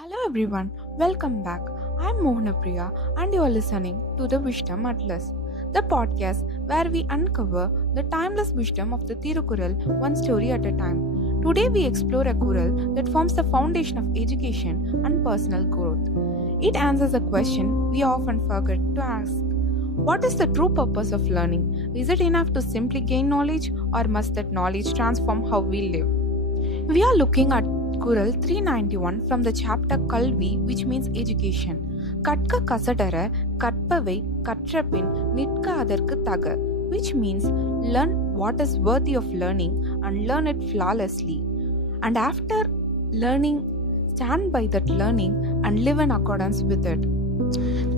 Hello everyone, welcome back. I'm Mohanapreya and you are listening to the Wisdom Atlas, the podcast where we uncover the timeless wisdom of the Thirukkural one story at a time. Today we explore a Kural that forms the foundation of education and personal growth. It answers a question we often forget to ask. What is the true purpose of learning? Is it enough to simply gain knowledge or must that knowledge transform how we live? We are looking at Kural 391 from the chapter Kalvi, which means education. Katka, kasadara, karpavai, katrapin, Nirka, adharku, thaga, which means learn what is worthy of learning and learn it flawlessly. And after learning, stand by that learning and live in accordance with it.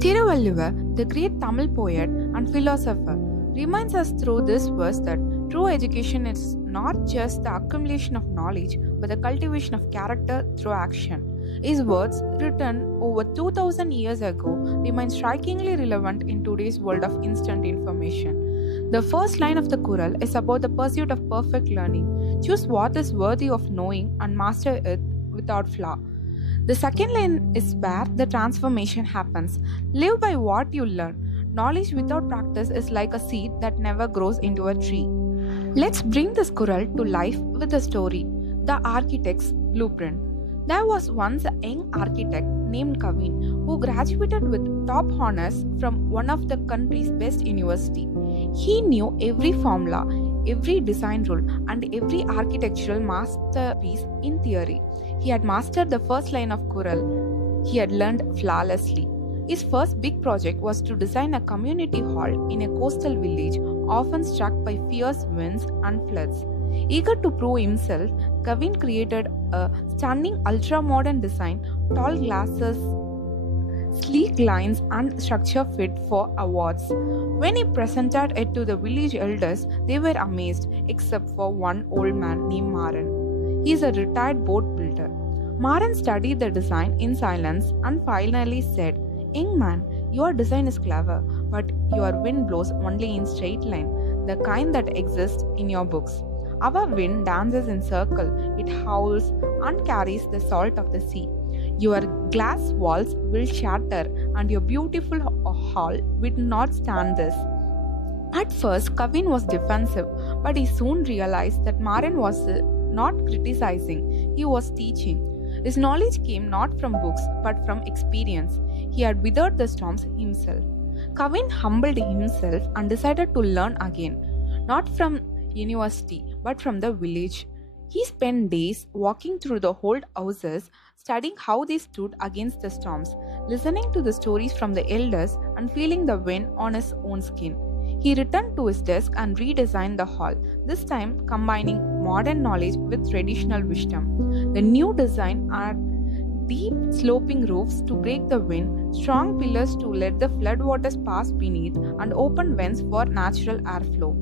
Thiruvalluvar, the great Tamil poet and philosopher, reminds us through this verse that true education is not just the accumulation of knowledge but the cultivation of character through action. His words, written over 2000 years ago, remain strikingly relevant in today's world of instant information. The first line of the Kural is about the pursuit of perfect learning. Choose what is worthy of knowing and master it without flaw. The second line is where the transformation happens. Live by what you learn. Knowledge without practice is like a seed that never grows into a tree. Let's bring this Kural to life with a story, the architect's blueprint. There was once a young architect named Kalvi who graduated with top honors from one of the country's best university. He knew every formula, every design rule, and every architectural masterpiece in theory. He had mastered the first line of Kural. He had learned flawlessly. His first big project was to design a community hall in a coastal village often struck by fierce winds and floods. Eager to prove himself, Kalvi created a stunning ultra-modern design, tall glasses, sleek lines and structure fit for awards. When he presented it to the village elders, they were amazed except for one old man named Maran. He is a retired boat builder. Maran studied the design in silence and finally said, "Young man, your design is clever, but your wind blows only in straight line, the kind that exists in your books. Our wind dances in circle, it howls and carries the salt of the sea. Your glass walls will shatter and your beautiful hall will not stand this." At first, Kalvi was defensive, but he soon realized that Maran was not criticizing, he was teaching. His knowledge came not from books but from experience. He had weathered the storms himself. Kalvi humbled himself and decided to learn again, not from university but from the village. He spent days walking through the old houses, studying how they stood against the storms, listening to the stories from the elders and feeling the wind on his own skin. He returned to his desk and redesigned the hall, this time combining modern knowledge with traditional wisdom. The new design had deep sloping roofs to break the wind, strong pillars to let the floodwaters pass beneath, and open vents for natural airflow.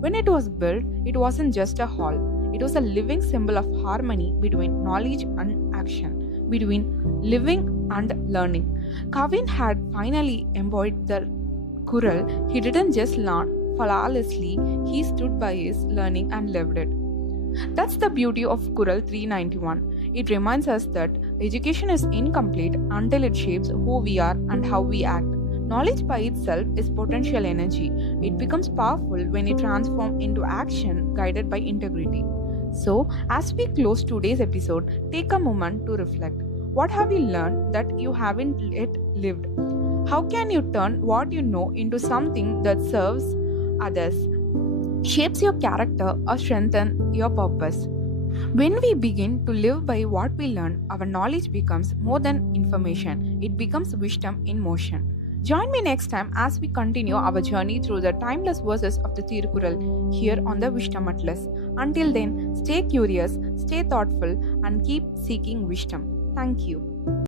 When it was built, it wasn't just a hall. It was a living symbol of harmony between knowledge and action, between living and learning. Kalvi had finally embodied the Kural. He didn't just learn flawlessly, he stood by his learning and lived it. That's the beauty of Kural 391. It reminds us that education is incomplete until it shapes who we are and how we act. Knowledge by itself is potential energy. It becomes powerful when it transforms into action guided by integrity. So, as we close today's episode, take a moment to reflect. What have you learned that you haven't yet lived? How can you turn what you know into something that serves others, shapes your character, or strengthens your purpose? When we begin to live by what we learn, our knowledge becomes more than information, it becomes wisdom in motion. Join me next time as we continue our journey through the timeless verses of the Thirukkural here on the Wisdom Atlas. Until then, stay curious, stay thoughtful, and keep seeking wisdom. Thank you.